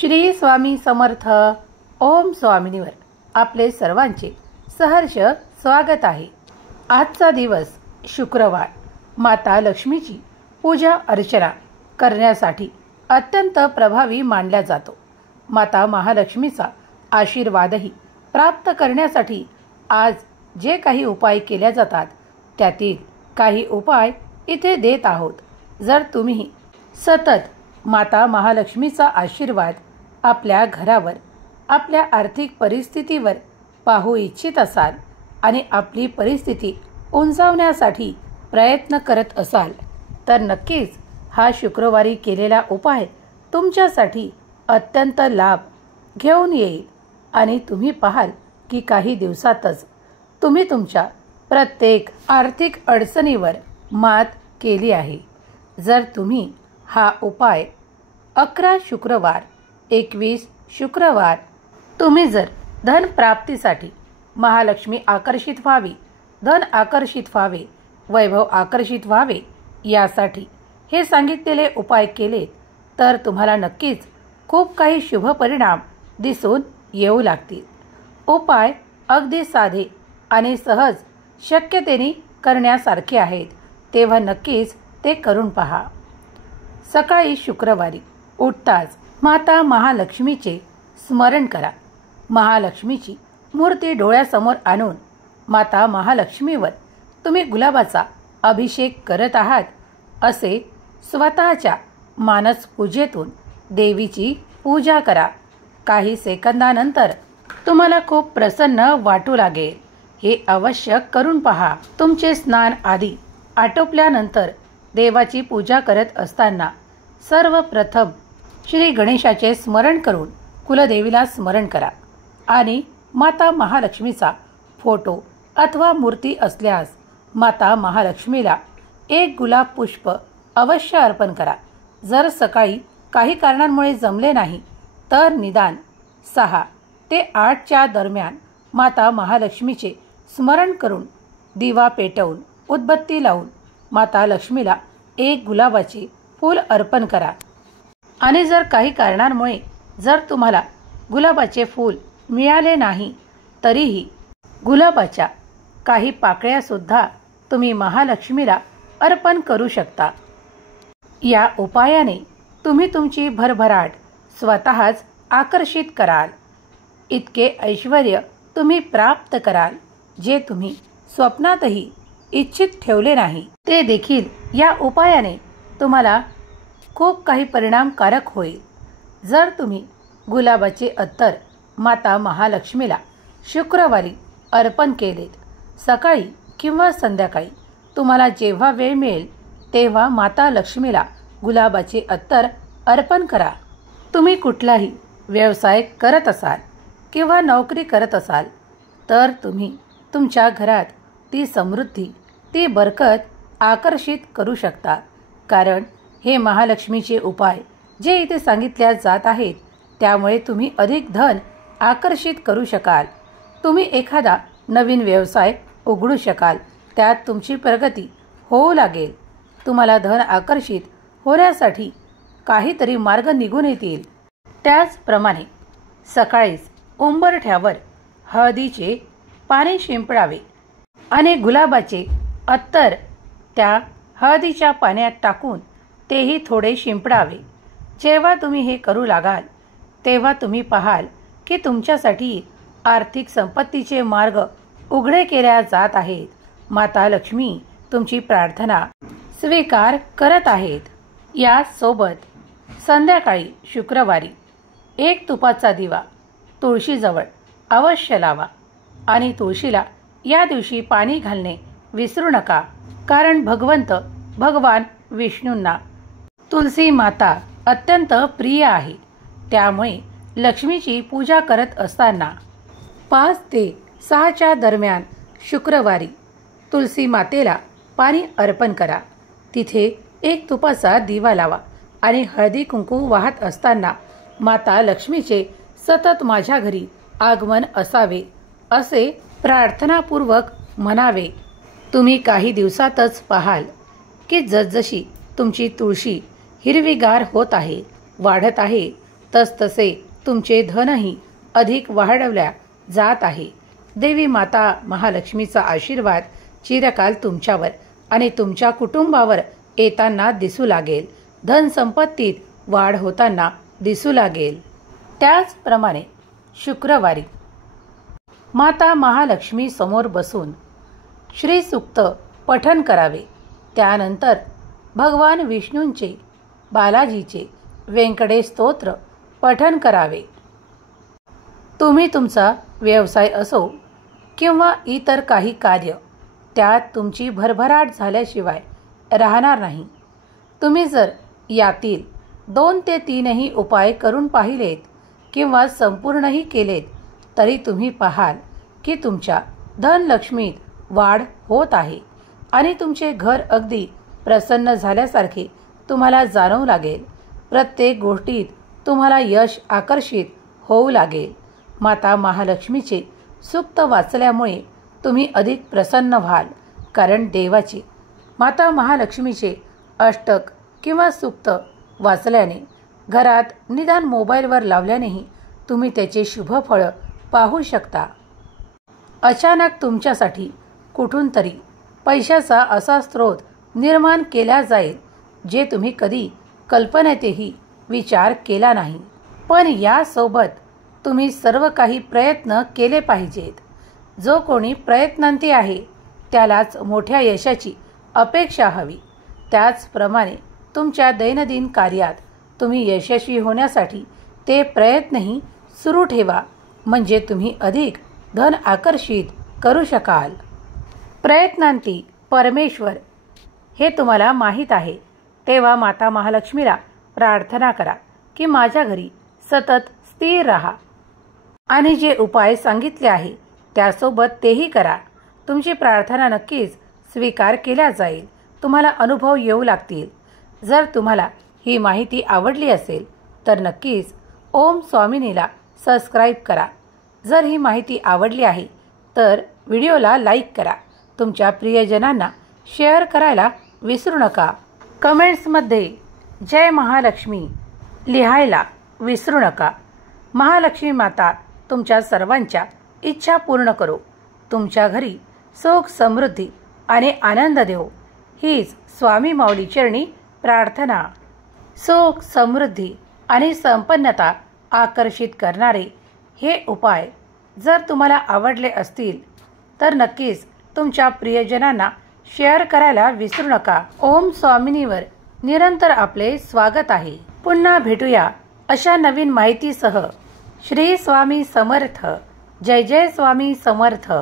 श्री स्वामी समर्थ. ओम स्वामिनीवर आपले सर्वांचे सहर्ष स्वागत आहे. आजचा दिवस शुक्रवार माता लक्ष्मीची पूजा अर्चना करण्यासाठी अत्यंत प्रभावी मानला जातो. माता महालक्ष्मीचा आशीर्वादही प्राप्त करण्यासाठी आज जे काही उपाय केले जातात त्यातील काही उपाय इथे देत आहोत. जर तुम्ही सतत माता महालक्ष्मीचा आशीर्वाद आपल्या घरावर, आपल्या आर्थिक परिस्थितीवर पाहू इच्छित असाल आणि आपली परिस्थिती उंचावण्यासाठी प्रयत्न करत असाल तर नक्कीच हा शुक्रवारी केलेला उपाय तुमच्यासाठी अत्यंत लाभ घेऊन येईल आणि तुम्ही पाहाल की काही दिवसातच तुम्ही तुमच्या प्रत्येक आर्थिक अडचणीवर मात केली आहे. जर तुम्ही हा उपाय 11 शुक्रवार, 21 शुक्रवार तुम्ही जर धन प्राप्तीसाठी, महालक्ष्मी आकर्षित व्हावी, धन आकर्षित व्हावे, वैभव आकर्षित व्हावे यासाठी हे सांगितलेले उपाय केले तर तुम्हाला नक्कीच खूप काही शुभ परिणाम दिसून येऊ लागतील. उपाय अगदी साधे आणि सहज शक्यतेने करण्यासारखे आहेत, तेव्हा नक्कीच ते करून पहा. सकाळी शुक्रवारी उठताच माता महालक्ष्मीचे स्मरण करा. महालक्ष्मीची मूर्ती डोळ्यासमोर आणून माता महालक्ष्मीवर तुम्ही गुलाबाचा अभिषेक करत आहात असे स्वतःच्या मानस पूजेतून देवीची पूजा करा. काही सेकंदानंतर तुम्हाला खूप प्रसन्न वाटू लागेल. हे अवश्य करून पहा. तुमचे स्नान आधी आटोपल्यानंतर देवाची पूजा करत असताना सर्वप्रथम श्री गणेशाचे स्मरण करून कुलदेवीला स्मरण करा आणि माता महालक्ष्मीचा फोटो अथवा मूर्ती असल्यास माता महालक्ष्मीला एक गुलाब पुष्प अवश्य अर्पण करा. जर सकाळी काही कारणांमुळे जमले नाही तर निदान 6 ते 8च्या दरम्यान माता महालक्ष्मीचे स्मरण करून दिवा पेटवून उदबत्ती लावून माता लक्ष्मीला एक गुलाबाचे फूल अर्पण करा. आणि जर काही कारणांमुळे जर तुम्हाला गुलाबाचे फूल मिळाले नाही तरीही गुलाबाच्या काही पाकळ्या सुद्धा तुम्ही महालक्ष्मीला अर्पण करू शकता. या उपायाने तुम्ही तुमची भरभराट स्वतःच आकर्षित कराल. इतके ऐश्वर्य तुम्ही प्राप्त कराल जे तुम्ही स्वप्नातही इच्छित ठेवले नाही. ते देखील या उपायाने तुम्हाला खूप काही परिणामकारक होईल. जर तुम्ही गुलाबाचे अत्तर माता महालक्ष्मीला शुक्रवारी अर्पण केलेत, सकाळी किंवा संध्याकाळी तुम्हाला जेव्हा वेळ मिळेल तेव्हा माता लक्ष्मीला गुलाबाचे अत्तर अर्पण करा. तुम्ही कुठलाही व्यवसाय करत असाल किंवा नोकरी करत असाल तर तुम्ही तुमच्या घरात ती समृद्धी, ती बरकत आकर्षित करू शकता. कारण हे महालक्ष्मीचे उपाय जे इथे सांगितल्या जात आहेत त्यामुळे तुम्ही अधिक धन आकर्षित करू शकाल. तुम्ही एखादा नवीन व्यवसाय उघडू शकाल, त्यात तुमची प्रगती होऊ लागेल. तुम्हाला धन आकर्षित होण्यासाठी काहीतरी मार्ग निघून येतील. त्याचप्रमाणे सकाळीच उंबरठ्यावर हळदीचे पाणी शिंपडावे आणि गुलाबाचे अत्तर त्या हळदीच्या पाण्यात टाकून तेही थोडे शिंपडावे. जेव्हा तुम्ही हे करू लागाल तेव्हा तुम्ही पाहाल की तुमच्यासाठी आर्थिक संपत्तीचे मार्ग उघडे केल्या जात आहेत. माता लक्ष्मी तुमची प्रार्थना स्वीकार करत आहेत. यासोबत संध्याकाळी शुक्रवारी एक तुपाचा दिवा तुळशीजवळ अवश्य लावा आणि तुळशीला या दिवशी पाणी घालणे विसरू नका. कारण भगवान विष्णूंना तुलसी माता अत्यंत प्रिय आहे. त्यामुळे लक्ष्मीची पूजा करत असताना 5 ते 6च्या दरम्यान शुक्रवारी तुलसी मातेला पाणी अर्पण करा. तिथे एक तुपाचा दिवा लावा आणि हळदी कुंकू वाहत असताना माता लक्ष्मीचे सतत माझ्या घरी आगमन असावे असे प्रार्थनापूर्वक म्हणावे. तुम्ही काही दिवसातच पाहाल की जसजशी तुमची तुळशी हिरवीगार होत आहे, वाढत आहे, तसतसे तुमचे धनही अधिक वाढवल्या जात आहे. देवी माता महालक्ष्मीचा आशीर्वाद चिरकाल तुमच्यावर आणि तुमच्या कुटुंबावर येताना दिसू लागेल. धन संपत्तीत वाढ होताना दिसू लागेल. त्याचप्रमाणे शुक्रवारी माता महालक्ष्मी समोर बसून श्री सूक्त पठण करावे. त्यानंतर भगवान विष्णूंचे, बालाजीचे व्यंकटेश स्तोत्र पठण करावे. तुम्ही तुमचा व्यवसाय असो किंवा इतर काही कार्य, त्यात तुमची भरभराट झाल्याशिवाय राहणार नाही. तुम्ही जर यातील 2 ते 3 उपाय करून पाहिलेत किंवा संपूर्णही केलेत तरी तुम्ही पाहाल की तुमच्या धनलक्ष्मीत वाढ होत आहे आणि तुमचे घर अगदी प्रसन्न झाल्यासारखे तुम्हाला जाणवू लागेल. प्रत्येक गोष्टीत तुम्हाला यश आकर्षित होऊ लागेल. माता महालक्ष्मीचे सूक्त वाचल्यामुळे तुम्ही अधिक प्रसन्न व्हाल, कारण देवाचे माता महालक्ष्मीचे अष्टक किंवा सूक्त वाचल्याने, घरात निदान मोबाईलवर लावल्यानेही तुम्ही त्याचे शुभ फळ पाहू शकता. अचानक तुमच्यासाठी कुठून तरी पैशाचा असा स्रोत निर्माण केला जाईल जे तुम्ही कधी कल्पनेतही विचार केला नाही. पण यासोबत तुम्ही सर्व काही प्रयत्न केले पाहिजेत. जो कोणी प्रयत्नांती आहे त्यालाच मोठ्या यशाची अपेक्षा हवी. त्याचप्रमाणे तुमच्या दैनंदिन कार्यात तुम्ही यशस्वी होण्यासाठी ते प्रयत्नही सुरू ठेवा, म्हणजे तुम्ही अधिक धन आकर्षित करू शकाल. प्रयत्नांती परमेश्वर हे तुम्हाला माहीत आहे, तेव्हा माता महालक्ष्मीला प्रार्थना करा की माझ्या घरी सतत स्थिर राहा आणि जे उपाय सांगितले आहे त्यासोबत तेही करा. तुमची प्रार्थना नक्कीच स्वीकार केल्या जाईल. तुम्हाला अनुभव येऊ लागतील. जर तुम्हाला ही माहिती आवडली असेल तर नक्कीच ओम स्वामिनीला सबस्क्राईब करा. जर ही माहिती आवडली आहे तर व्हिडिओला लाईक करा. तुमच्या प्रियजनांना शेअर करायला विसरू नका. कमेंट्समध्ये जय महालक्ष्मी लिहायला विसरू नका. महालक्ष्मी माता तुमच्या सर्वांच्या इच्छा पूर्ण करो. तुमच्या घरी सुख, समृद्धी आणि आनंद देव, हीच स्वामी माऊली चरणी प्रार्थना. सुख, समृद्धी आणि संपन्नता आकर्षित करणारे हे उपाय जर तुम्हाला आवडले असतील तर नक्कीच तुमच्या प्रियजनांना शेअर करायला विसरू नका. ओम स्वामिनीवर निरंतर आपले स्वागत आहे. पुन्हा भेटूया अशा नवीन माहितीसह. श्री स्वामी समर्थ. जय जय स्वामी समर्थ.